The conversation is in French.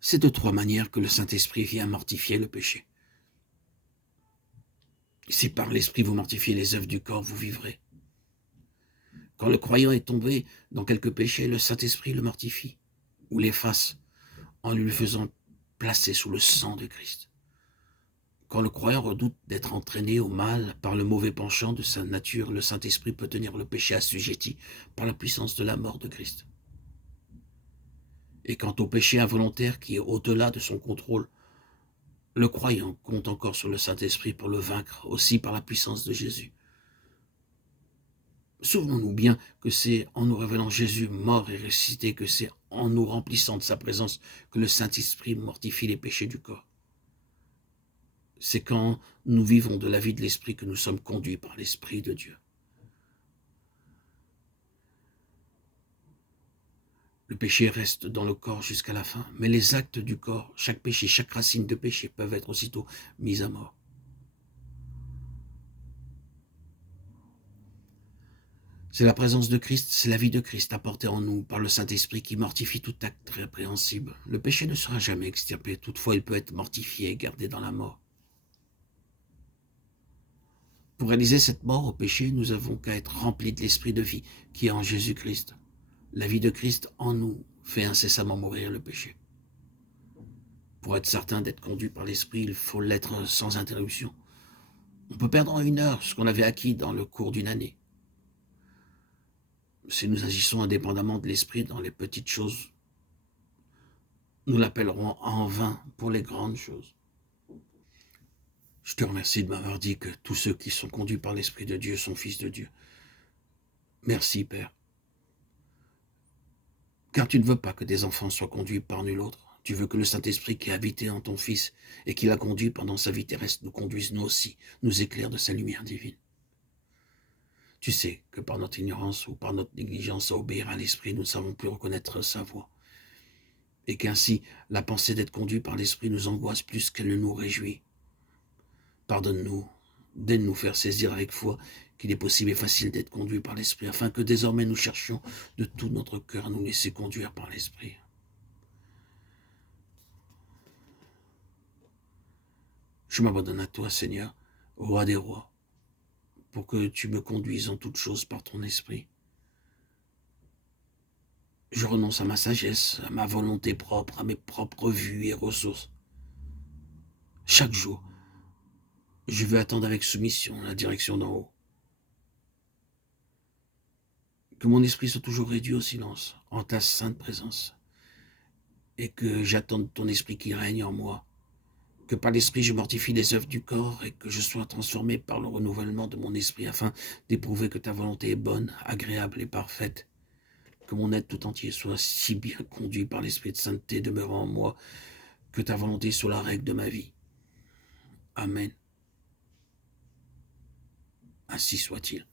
C'est de trois manières que le Saint-Esprit vient mortifier le péché. Si par l'Esprit vous mortifiez les œuvres du corps, vous vivrez. Quand le croyant est tombé dans quelque péché, le Saint-Esprit le mortifie ou l'efface en lui faisant placer sous le sang de Christ. Quand le croyant redoute d'être entraîné au mal par le mauvais penchant de sa nature, le Saint-Esprit peut tenir le péché assujetti par la puissance de la mort de Christ. Et quant au péché involontaire qui est au-delà de son contrôle, le croyant compte encore sur le Saint-Esprit pour le vaincre, aussi par la puissance de Jésus. Souvenons-nous bien que c'est en nous révélant Jésus mort et ressuscité, que c'est en nous remplissant de sa présence que le Saint-Esprit mortifie les péchés du corps. C'est quand nous vivons de la vie de l'Esprit que nous sommes conduits par l'Esprit de Dieu. Le péché reste dans le corps jusqu'à la fin, mais les actes du corps, chaque péché, chaque racine de péché peuvent être aussitôt mis à mort. C'est la présence de Christ, c'est la vie de Christ apportée en nous par le Saint-Esprit qui mortifie tout acte répréhensible. Le péché ne sera jamais extirpé, toutefois il peut être mortifié et gardé dans la mort. Pour réaliser cette mort au péché, nous avons qu'à être remplis de l'Esprit de vie qui est en Jésus-Christ. La vie de Christ en nous fait incessamment mourir le péché. Pour être certain d'être conduit par l'Esprit, il faut l'être sans interruption. On peut perdre en 1 heure ce qu'on avait acquis dans le cours d'une année. Si nous agissons indépendamment de l'Esprit dans les petites choses, nous l'appellerons en vain pour les grandes choses. Je te remercie de m'avoir dit que tous ceux qui sont conduits par l'Esprit de Dieu sont fils de Dieu. Merci, Père. Car tu ne veux pas que tes enfants soient conduits par nul autre. Tu veux que le Saint-Esprit qui a habité en ton Fils et qui l'a conduit pendant sa vie terrestre nous conduise nous aussi, nous éclaire de sa lumière divine. Tu sais que par notre ignorance ou par notre négligence à obéir à l'Esprit, nous ne savons plus reconnaître sa voix. Et qu'ainsi, la pensée d'être conduit par l'Esprit nous angoisse plus qu'elle ne nous réjouit. Pardonne-nous, d'aide nous faire saisir avec foi qu'il est possible et facile d'être conduit par l'Esprit, afin que désormais nous cherchions de tout notre cœur à nous laisser conduire par l'Esprit. Je m'abandonne à toi, Seigneur, roi des rois, pour que tu me conduises en toutes choses par ton Esprit. Je renonce à ma sagesse, à ma volonté propre, à mes propres vues et ressources. Chaque jour, je veux attendre avec soumission la direction d'en haut. Que mon esprit soit toujours réduit au silence, en ta sainte présence, et que j'attende ton esprit qui règne en moi, que par l'esprit je mortifie les œuvres du corps et que je sois transformé par le renouvellement de mon esprit afin d'éprouver que ta volonté est bonne, agréable et parfaite. Que mon être tout entier soit si bien conduit par l'esprit de sainteté demeurant en moi, que ta volonté soit la règle de ma vie. Amen. Ainsi soit-il.